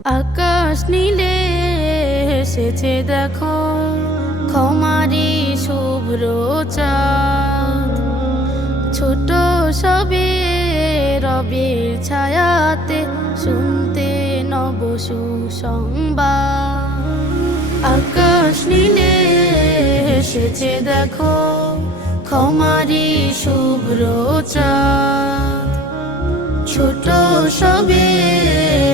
আকাশ নীলে এসেছে দেখো, ক্ষমারি শুভ্র চাঁদ। ছোট সবে রবির ছায়াতে শুনতে নব সুসংবাদ। আকাশ নীলে এসেছে দেখো, ক্ষমারি শুভ্র চাঁদ। ছোট সবে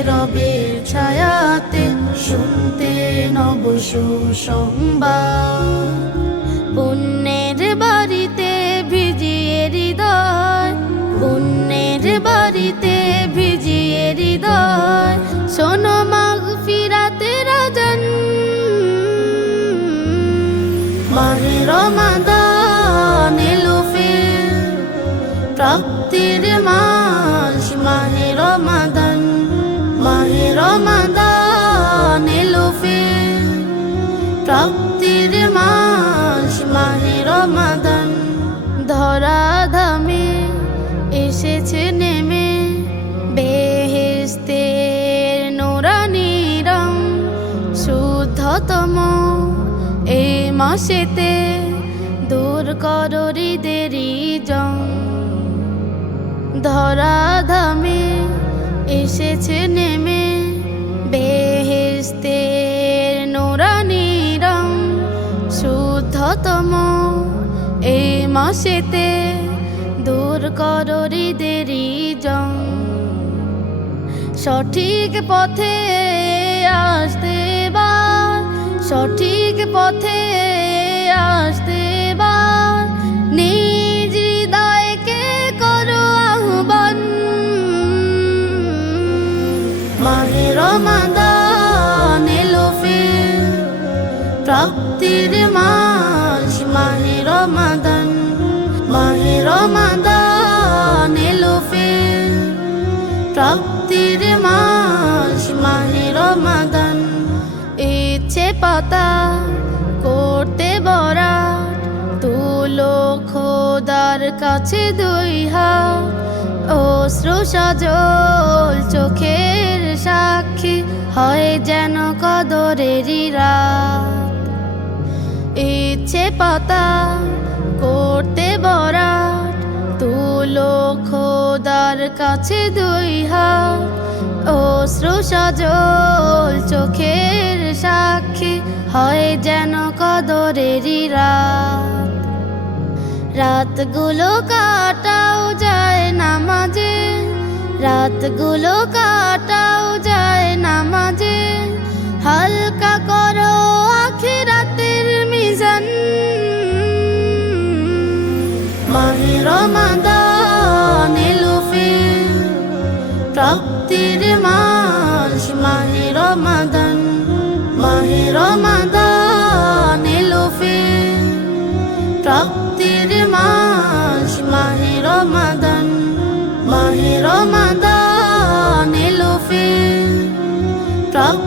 রবির ছায়াতে শুনতে নব সুসংবাদ। পুণ্যের বাড়িতে ভিজিয়ে হৃদয়, পুণ্যের বাড়িতে ভিজিয়ে হৃদয়, শোনো মাগফিরাতের আযান। মাহে রমাদান এলো ফির, প্রাপ্তির মাস মাহে রমাদান। মাহে রমাদান এলো ফির, প্রাপ্তির মাস মাহে রমাদান। ধরা ধামে এসেছে নেমে বেহেশতের নূরানি রং। শুদ্ধতম এই মাসেতে দূর করো হৃদেরি জং। ধরা ধামে এসেছে নেমে বেহেশতের নূরানি রং। শুদ্ধতম এই মাসেতে দূর করো হৃদেরি জং। সঠিক পথে আসতে বার, সঠিক পথে আসতে বার, নিজ হৃদয়কে করো আহ্বান। মাহে রমাদান এলো ফির, প্রাপ্তির মাস মাহে রমাদান। মাহে রমাদান এলো ফির, প্রাপ্তির মাস মাহে রমাদান। ইচ্ছে পাতা করতে বরাত, তুলো খোদার কাছে দুই হাত। অশ্রু সজল চোখের সাক্ষী হয় যেন কদরেরই রাত। ইচ্ছে পাতা করতে বরাত, তুলো খোদার কাছে দুই হাত। অশ্রু সজল চোখের সাক্ষী হয় যেন কদরেরই রাত। রাতগুলো কাটাও যায় নামাজে, রাতগুলো কাটাও যায় নামাজে। হালকা করো আখিরাতের মিজান। মাহে রমাদান এলো ফির, প্রাপ্তির মাস মাহে রমাদান। মাহে রমাদান এলো ফির, প্রাপ্তির মাস মাহে রমাদান। মাহে রমাদান এলো ফির, প্রাপ্তির